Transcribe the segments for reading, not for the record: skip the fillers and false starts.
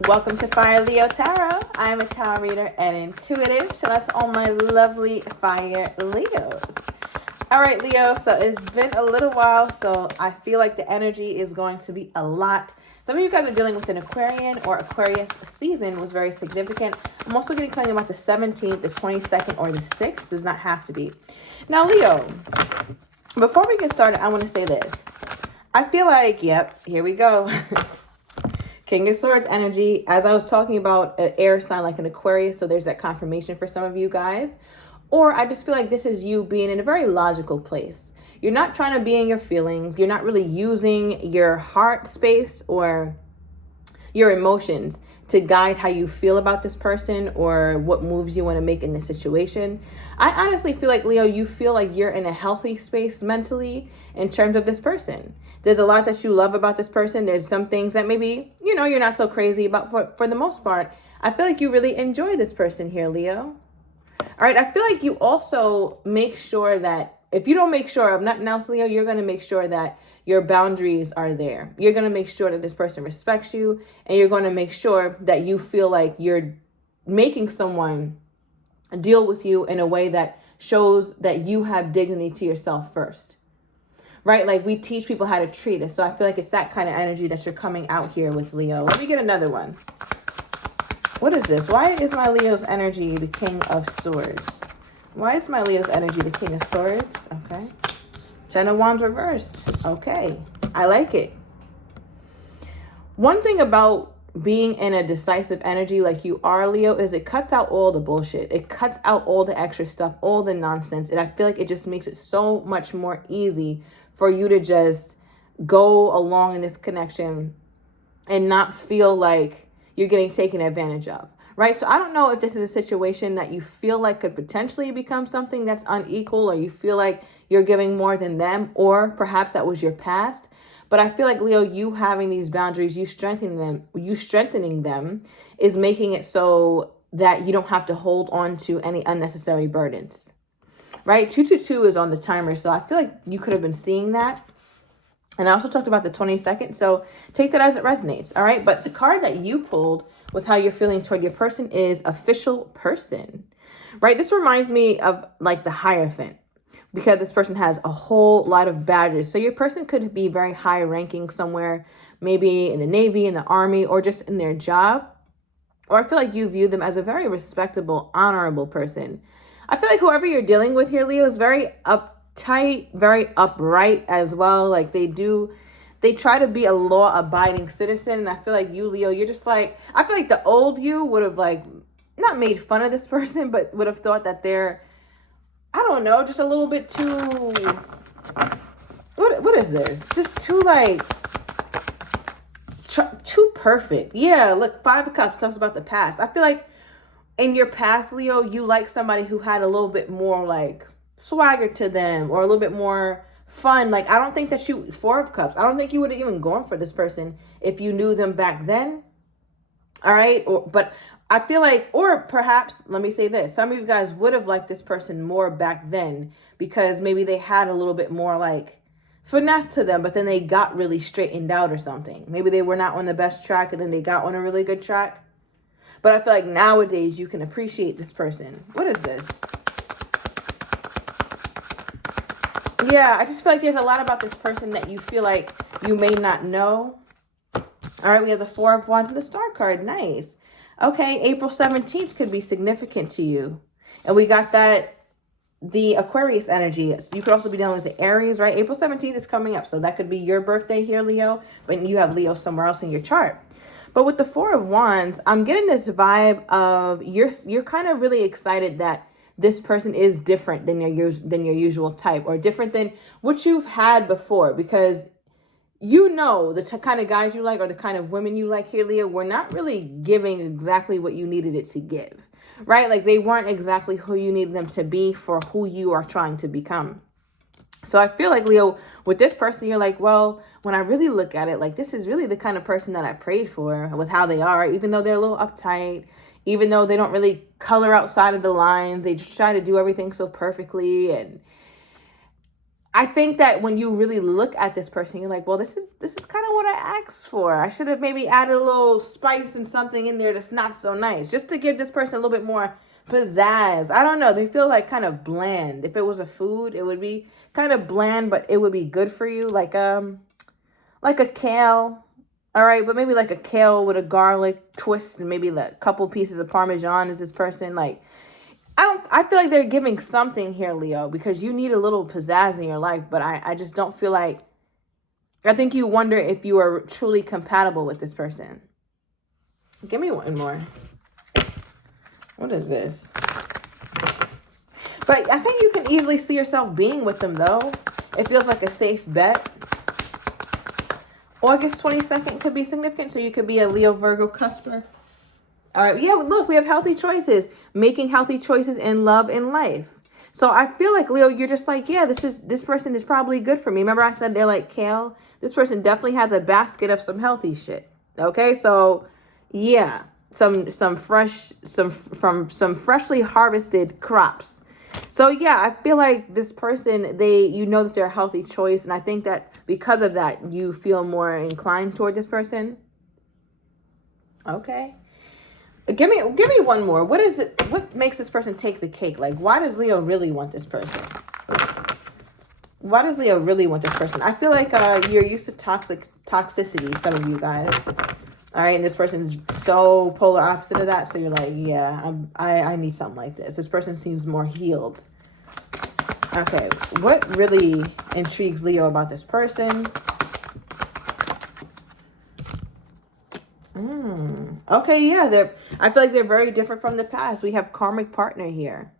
Welcome to Fire Leo Tarot. I'm a tarot reader and intuitive. Shout out to all my lovely Fire Leos. All right, Leo, so it's been a little while, so I feel like the energy is going to be a lot. Some of you guys are dealing with an Aquarian or Aquarius season was very significant. I'm also getting something about the 17th, the 22nd, or the 6th. Does not have to be. Now, Leo, before we get started, I want to say this. I feel like, yep, here we go. King of Swords energy, as I was talking about an air sign like an Aquarius, so there's that confirmation for some of you guys. Or I just feel like this is you being in a very logical place. You're not trying to be in your feelings. You're not really using your heart space or your emotions to guide how you feel about this person or what moves you want to make in this situation. I honestly feel like, Leo, you feel like you're in a healthy space mentally in terms of this person. There's a lot that you love about this person. There's some things that maybe, you're not so crazy about, but for the most part, I feel like you really enjoy this person here, Leo. All right, I feel like you also make sure that if you don't make sure of nothing else, Leo, you're going to make sure that your boundaries are there. You're going to make sure that this person respects you, and you're going to make sure that you feel like you're making someone deal with you in a way that shows that you have dignity to yourself first. Right? Like we teach people how to treat us. So I feel like it's that kind of energy that you're coming out here with, Leo. Let me get another one. What is this? Why is my Leo's energy the King of Swords? Why is my Leo's energy the King of Swords? Okay. Ten of Wands reversed. Okay. I like it. One thing about being in a decisive energy like you are, Leo, is it cuts out all the bullshit. It cuts out all the extra stuff, all the nonsense. And I feel like it just makes it so much more easy for you to just go along in this connection and not feel like you're getting taken advantage of, right? So I don't know if this is a situation that you feel like could potentially become something that's unequal, or you feel like you're giving more than them, or perhaps that was your past. But I feel like, Leo, you having these boundaries, you strengthening them is making it so that you don't have to hold on to any unnecessary burdens, right? 222 is on the timer, so I feel like you could have been seeing that. And I also talked about the 22nd, so take that as it resonates, all right? But the card that you pulled with how you're feeling toward your person is Official Person, right? This reminds me of like the Hierophant, because this person has a whole lot of badges. So your person could be very high ranking somewhere, maybe in the Navy, in the Army, or just in their job. Or I feel like you view them as a very respectable, honorable person. I feel like whoever you're dealing with here, Leo, is very uptight, very upright as well. Like they try to be a law-abiding citizen. And I feel like you, Leo, you're just like, I feel like the old you would have like not made fun of this person, but would have thought that they're, I don't know, just a little bit too, what is this? Just too like, too perfect. Yeah, look, Five of Cups talks about the past. I feel like in your past, Leo, you like somebody who had a little bit more like swagger to them, or a little bit more fun. Like, I don't think that Four of Cups, I don't think you would have even gone for this person if you knew them back then. All right. But I feel like, or perhaps, let me say this. Some of you guys would have liked this person more back then because maybe they had a little bit more like finesse to them, but then they got really straightened out or something. Maybe they were not on the best track and then they got on a really good track. But I feel like nowadays you can appreciate this person. What is this? Yeah, I just feel like there's a lot about this person that you feel like you may not know. All right, we have the Four of Wands and the Star card. Nice. Okay, April 17th could be significant to you. And we got the Aquarius energy. So you could also be dealing with the Aries, right? April 17th is coming up. So that could be your birthday here, Leo. But you have Leo somewhere else in your chart. But with the Four of Wands, I'm getting this vibe of you're kind of really excited that this person is different than your usual type, or different than what you've had before, because the kind of guys you like, or the kind of women you like here, Leo, were not really giving exactly what you needed it to give, right? Like they weren't exactly who you needed them to be for who you are trying to become. So I feel like, Leo, with this person, you're like, well, when I really look at it, like this is really the kind of person that I prayed for with how they are, even though they're a little uptight, even though they don't really color outside of the lines. They just try to do everything so perfectly. And I think that when you really look at this person, you're like, well, this is kind of what I asked for. I should have maybe added a little spice and something in there that's not so nice, just to give this person a little bit more pizzazz. I don't know. They feel like kind of bland. If it was a food, it would be kind of bland, but it would be good for you, like a kale. All right, but maybe like a kale with a garlic twist and maybe like a couple pieces of Parmesan. Is this person like, I feel like they're giving something here, Leo, because you need a little pizzazz in your life, but I just don't feel like, I think you wonder if you are truly compatible with this person. Give me one more. What is this? But I think you can easily see yourself being with them, though. It feels like a safe bet. August 22nd could be significant, so you could be a Leo Virgo cusper. All right, yeah, look, we have healthy choices, making healthy choices in love and life. So I feel like, Leo, you're just like, yeah, this person is probably good for me. Remember I said they're like kale? This person definitely has a basket of some healthy shit. Okay, so yeah, some freshly harvested crops. So yeah, I feel like this person, you know that they're a healthy choice, and I think that because of that, you feel more inclined toward this person. Okay. Give me one more. What is it? What makes this person take the cake? Like, why does Leo really want this person? Why does Leo really want this person? I feel like you're used to toxicity, some of you guys. All right, and this person's so polar opposite of that. So you're like, yeah, I need something like this. This person seems more healed. Okay, what really intrigues Leo about this person? Okay, yeah, I feel like they're very different from the past. We have karmic partner here.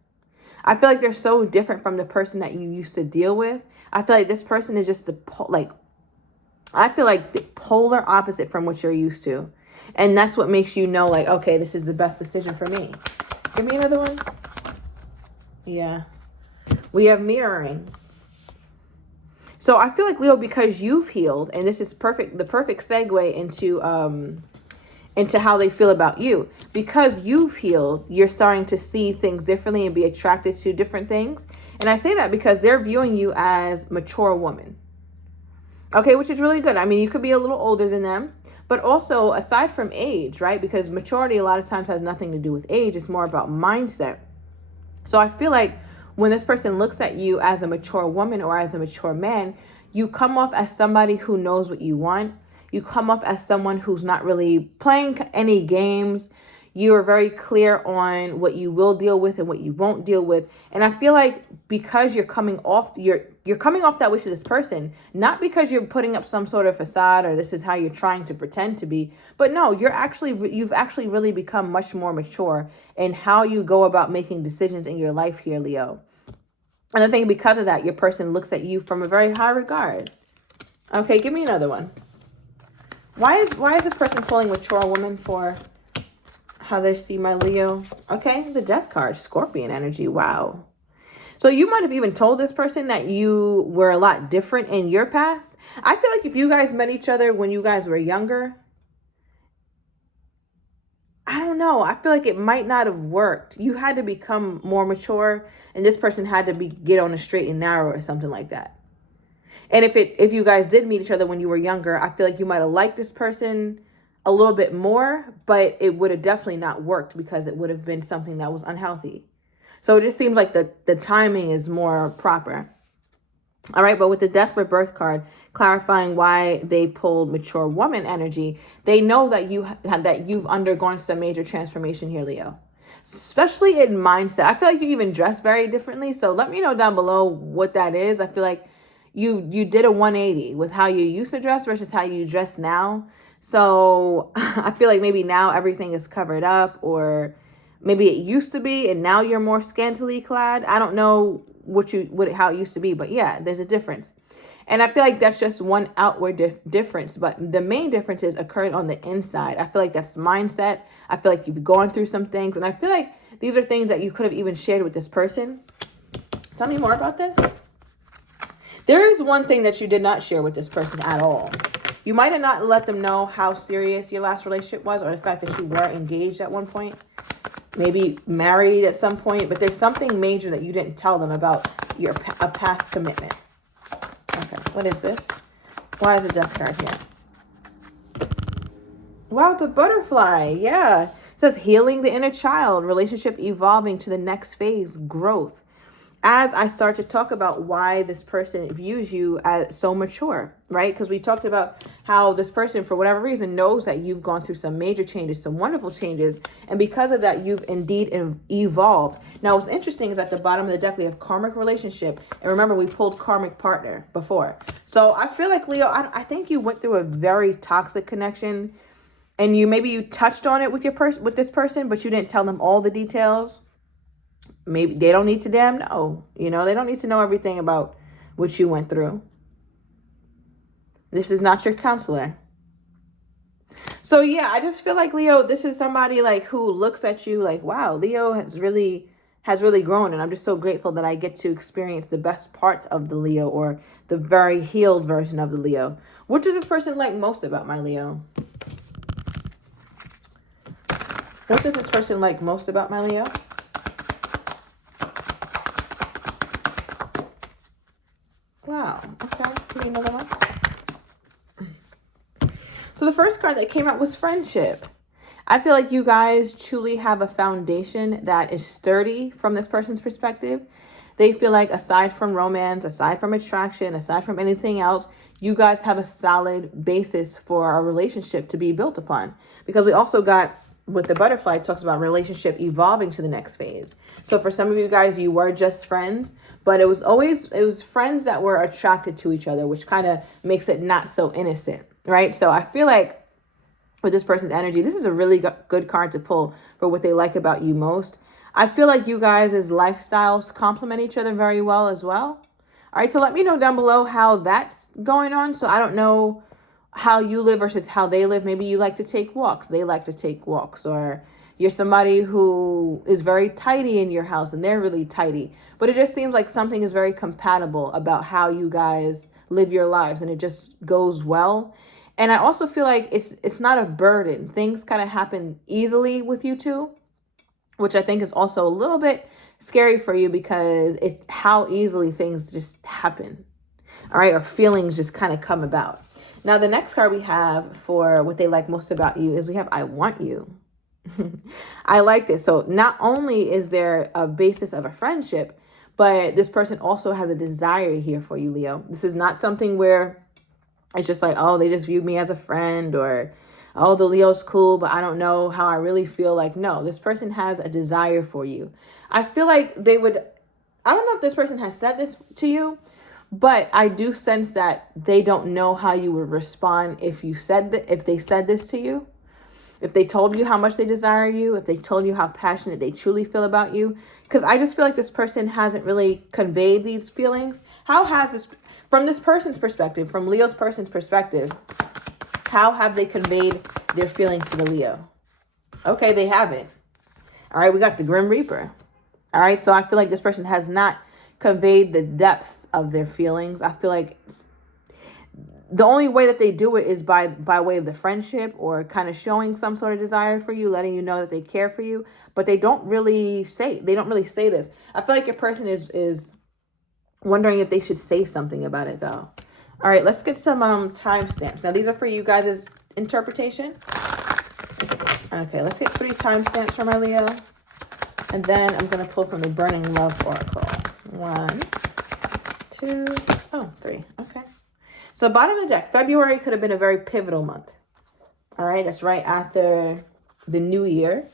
I feel like they're so different from the person that you used to deal with. I feel like this person is just I feel like the polar opposite from what you're used to. And that's what makes you know, like, okay, this is the best decision for me. Give me another one. Yeah. We have mirroring. So I feel like, Leo, because you've healed, and this is the perfect segue into how they feel about you. Because you've healed, you're starting to see things differently and be attracted to different things. And I say that because they're viewing you as mature woman. Okay, which is really good. I mean, you could be a little older than them, but also aside from age, right? Because maturity a lot of times has nothing to do with age. It's more about mindset. So I feel like when this person looks at you as a mature woman or as a mature man, you come off as somebody who knows what you want. You come off as someone who's not really playing any games. You are very clear on what you will deal with and what you won't deal with. And I feel like because you're coming off that way to this person, not because you're putting up some sort of facade or this is how you're trying to pretend to be, but no, you've actually really become much more mature in how you go about making decisions in your life here, Leo. And I think because of that, your person looks at you from a very high regard. Okay, give me another one. Why is this person pulling mature woman for how they see my Leo? Okay, the Death card, Scorpion energy. Wow. So you might have even told this person that you were a lot different in your past. I feel like if you guys met each other when you guys were younger, I don't know. I feel like it might not have worked. You had to become more mature, and this person had to get on a straight and narrow or something like that. And if you guys did meet each other when you were younger, I feel like you might have liked this person a little bit more, but it would have definitely not worked because it would have been something that was unhealthy. So it just seems like the timing is more proper. All right, but with the Death Rebirth card, clarifying why they pulled mature woman energy, they know that you've undergone some major transformation here, Leo. Especially in mindset. I feel like you even dress very differently. So let me know down below what that is. I feel like you did a 180 with how you used to dress versus how you dress now. So I feel like maybe now everything is covered up, or maybe it used to be and now you're more scantily clad. I don't know how it used to be, but yeah, there's a difference. And I feel like that's just one outward difference, but the main difference is occurred on the inside. I feel like that's mindset. I feel like you've gone through some things, and I feel like these are things that you could have even shared with this person. Tell me more about this. There is one thing that you did not share with this person at all. You might have not let them know how serious your last relationship was, or the fact that you were engaged at one point, maybe married at some point, but there's something major that you didn't tell them about a past commitment. Okay, what is this? Why is a death card here? Wow, the butterfly. Yeah. It says healing the inner child, relationship evolving to the next phase, growth. As I start to talk about why this person views you as so mature, right? Because we talked about how this person, for whatever reason, knows that you've gone through some major changes, some wonderful changes. And because of that, you've indeed evolved. Now, what's interesting is at the bottom of the deck, we have karmic relationship. And remember, we pulled karmic partner before. So I feel like, Leo, I think you went through a very toxic connection. And maybe you touched on it with with this person, but you didn't tell them all the details. Maybe they don't need to damn know. They don't need to know everything about what you went through. This is not your counselor. So yeah, I just feel like, Leo, this is somebody like who looks at you like, wow, Leo has really grown. And I'm just so grateful that I get to experience the best parts of the Leo, or the very healed version of the Leo. What does this person like most about my Leo? What does this person like most about my Leo? Wow. Okay. Give me another one. So the first card that came out was friendship. I feel like you guys truly have a foundation that is sturdy from this person's perspective. They feel like aside from romance, aside from attraction, aside from anything else, you guys have a solid basis for a relationship to be built upon. Because we also got, with the butterfly, it talks about relationship evolving to the next phase. So for some of you guys, you were just friends, but it was friends that were attracted to each other, which kind of makes it not so innocent, right? So I feel like with this person's energy, this is a really good card to pull for what they like about you most. I feel like you guys' lifestyles complement each other very well as well. All right, so let me know down below how that's going on. So I don't know how you live versus how they live. Maybe you like to take walks, they like to take walks, or you're somebody who is very tidy in your house and they're really tidy. But it just seems like something is very compatible about how you guys live your lives, and it just goes well. And I also feel like it's not a burden. Things kind of happen easily with you two, which I think is also a little bit scary for you, because it's how easily things just happen. All right, or feelings just kind of come about. Now, the next card we have for what they like most about you is we have I want you. I like this. So not only is there a basis of a friendship, but this person also has a desire here for you, Leo. This is not something where it's just like, oh, they just viewed me as a friend, or, oh, the Leo's cool, but I don't know how I really feel. Like, no, this person has a desire for you. I feel like I don't know if this person has said this to you, but I do sense that they don't know how you would respond if they said this to you. If they told you how much they desire you, if they told you how passionate they truly feel about you. Because I just feel like this person hasn't really conveyed these feelings. How has this, from this person's perspective, from Leo's person's perspective, how have they conveyed their feelings to the Leo? Okay, they haven't. All right, we got the Grim Reaper. All right, so I feel like this person has not conveyed the depths of their feelings. I feel like the only way that they do it is by way of the friendship, or kind of showing some sort of desire for you, letting you know that they care for you. But they don't really say this. I feel like your person is wondering if they should say something about it, though. All right, let's get some timestamps. Now, these are for you guys' interpretation. Okay, let's get 3 timestamps for my Leo. And then I'm going to pull from the Burning Love Oracle. 1, 2, 3. Okay. So bottom of the deck, February could have been a very pivotal month. All right, that's right after the new year.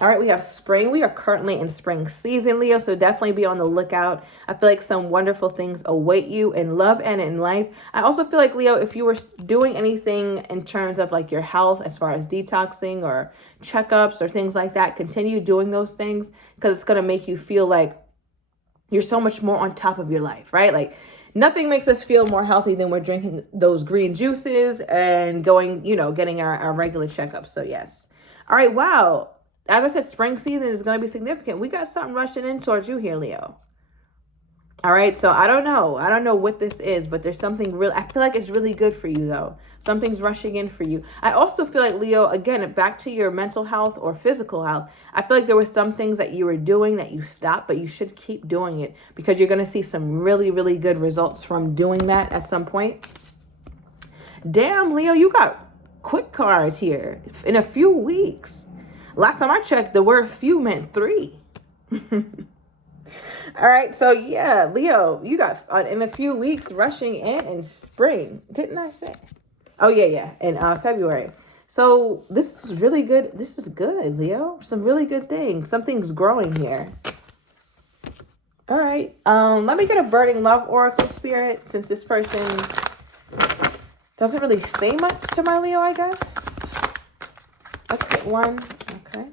All right, we have spring. We are currently in spring season, Leo, so definitely be on the lookout. I feel like some wonderful things await you in love and in life. I also feel like, Leo, if you were doing anything in terms of like your health, as far as detoxing or checkups or things like that, continue doing those things, because it's going to make you feel like you're so much more on top of your life, right? Like, nothing makes us feel more healthy than we're drinking those green juices and going, getting our regular checkups. So yes. All right. Wow. As I said, spring season is going to be significant. We got something rushing in towards you here, Leo. All right, so I don't know. I don't know what this is, but there's something real. I feel like it's really good for you, though. Something's rushing in for you. I also feel like, Leo, again, back to your mental health or physical health, I feel like there were some things that you were doing that you stopped, but you should keep doing it because you're going to see some really, really good results from doing that at some point. Damn, Leo, you got quick cards here in a few weeks. Last time I checked, the word few meant 3. All right, so yeah, Leo, you got in a few weeks rushing in spring, didn't I say? Oh yeah, in February. So this is really good. This is good, Leo. Some really good things. Something's growing here. All right. Let me get a burning love oracle spirit since this person doesn't really say much to my Leo, I guess. Let's get one. Okay.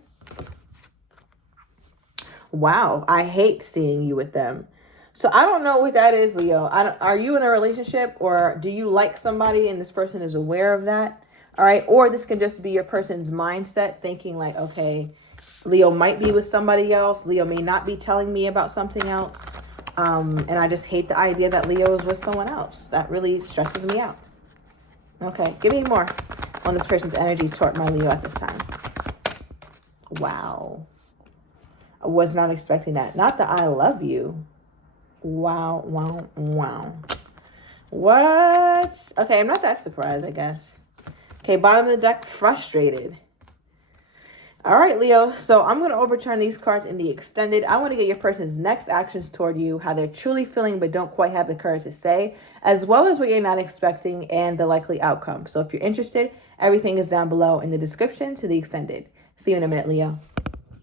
Wow, I hate seeing you with them. So I don't know what that is, Leo. Are you in a relationship or do you like somebody and this person is aware of that? All right. Or this can just be your person's mindset thinking like, okay, Leo might be with somebody else. Leo may not be telling me about something else. And I just hate the idea that Leo is with someone else. That really stresses me out. Okay. Give me more on this person's energy toward my Leo at this time. Wow. I was not expecting that. Not that I love you. Wow. What? Okay, I'm not that surprised, I guess. Okay, bottom of the deck, frustrated. All right, Leo. So I'm going to overturn these cards in the extended. I want to get your person's next actions toward you, how they're truly feeling but don't quite have the courage to say, as well as what you're not expecting and the likely outcome. So if you're interested, everything is down below in the description to the extended. See you in a minute, Leo.